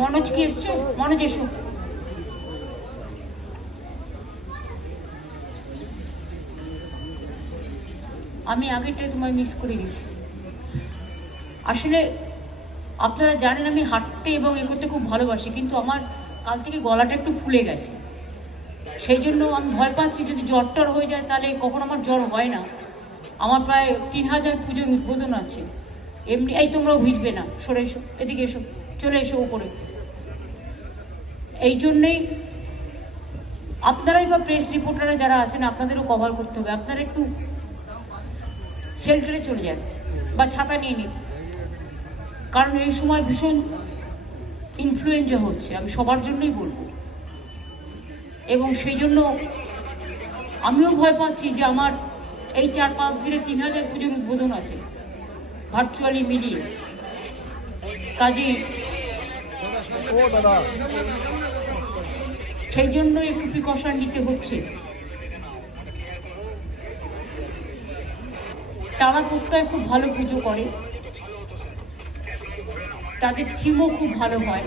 মনোজ কি এসছে? মনোজ এসো। আমি আগেরটাই তোমায় মিস করে গেছি। আসলে আপনারা জানেন আমি হাঁটতে এবং এ করতে খুব ভালোবাসি, কিন্তু আমার কাল থেকে গলাটা একটু ফুলে গেছে। সেই জন্য আমি ভয় পাচ্ছি যদি জ্বর টর হয়ে যায়, তাহলে কখন আমার জ্বর হয় না। আমার প্রায় 3000 পুজোর উদ্বোধন আছে। এমনি এই তোমরাও ভিজবে না, সরে এসো, এদিকে এসো, চলে এসো উপরে। এই জন্যেই আপনারাই বা প্রেস রিপোর্টাররা যারা আছেন আপনাদেরও কভার করতে হবে। আপনারা একটু শেল্টারে চলে যান বা ছাতা নিয়ে নিন, কারণ এই সময় ভীষণ ইনফ্লুয়েঞ্জা হচ্ছে, আমি সবার জন্যই বলবো। এবং সেই জন্য আমিও ভয় পাচ্ছি যে আমার এই 4-5 দিনে 3000 পুজোর উদ্বোধন আছে ভার্চুয়ালি মিলিয়ে। কাজে সেই জন্য একটু প্রিকশন নিতে হচ্ছে। টালা প্রত্যয় খুব ভালো পুজো করে, তাদের থিমও খুব ভালো হয়।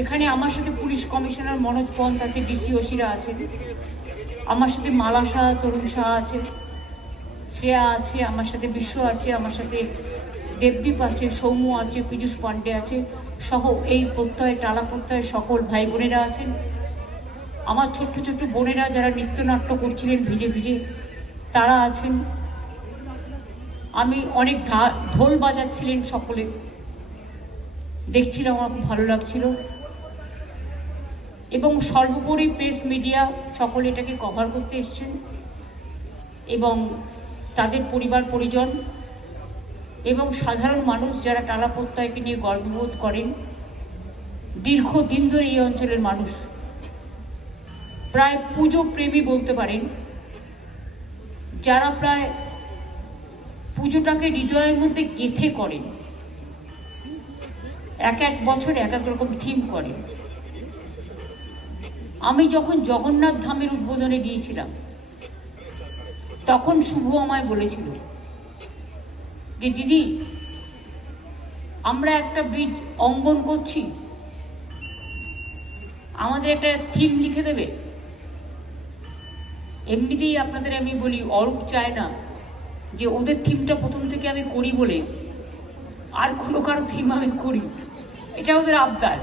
এখানে আমার সাথে পুলিশ কমিশনার মনোজ পন্ত আছে, ডিসি ওসিরা আছেন, আমার সাথে মালা শাহ, তরুণ শাহ আছে, শ্রেয়া আছে, আমার সাথে বিশ্ব আছে, আমার সাথে দেবদীপ আছে, সৌম্য আছে, পীযুষ পান্ডে আছে, সহ এই প্রত্যয় টালা প্রত্যয়ের সকল ভাই বোনেরা আছেন। আমার ছোট্ট ছোট্ট বোনেরা যারা নৃত্যনাট্য করছিলেন ভিজে ভিজে, তারা আছেন। আমি অনেক ঢোল বাজাচ্ছিলেন সকলে, দেখছিলাম, আমার খুব ভালো লাগছিল। এবং সর্বোপরি প্রেস মিডিয়া সকলে এটাকে কভার করতে এসছেন, এবং তাদের পরিবার পরিজন এবং সাধারণ মানুষ যারা টালা প্রত্যয়কে নিয়ে গর্ববোধ করেন। দীর্ঘদিন ধরে এই অঞ্চলের মানুষ প্রায় পুজো প্রেমী বলতে পারেন, যারা প্রায় পুজোটাকে হৃদয়ের মধ্যে গেঁথে করেন, এক এক বছর এক এক রকম থিম করেন। আমি যখন জগন্নাথ ধামের উদ্বোধনে গিয়েছিলাম, তখন শুভ আমায় বলেছিল যে দিদি, আমরা একটা ব্রিজ অঙ্কন করছি, আমাদের একটা থিম লিখে দেবে। এমনিতেই আপনাদের আমি বলি, অরূপ চায় না যে ওদের থিমটা প্রথম থেকে আমি করি বলে আর কোনো কারো থিম আমি করি, এটা ওদের আবদার।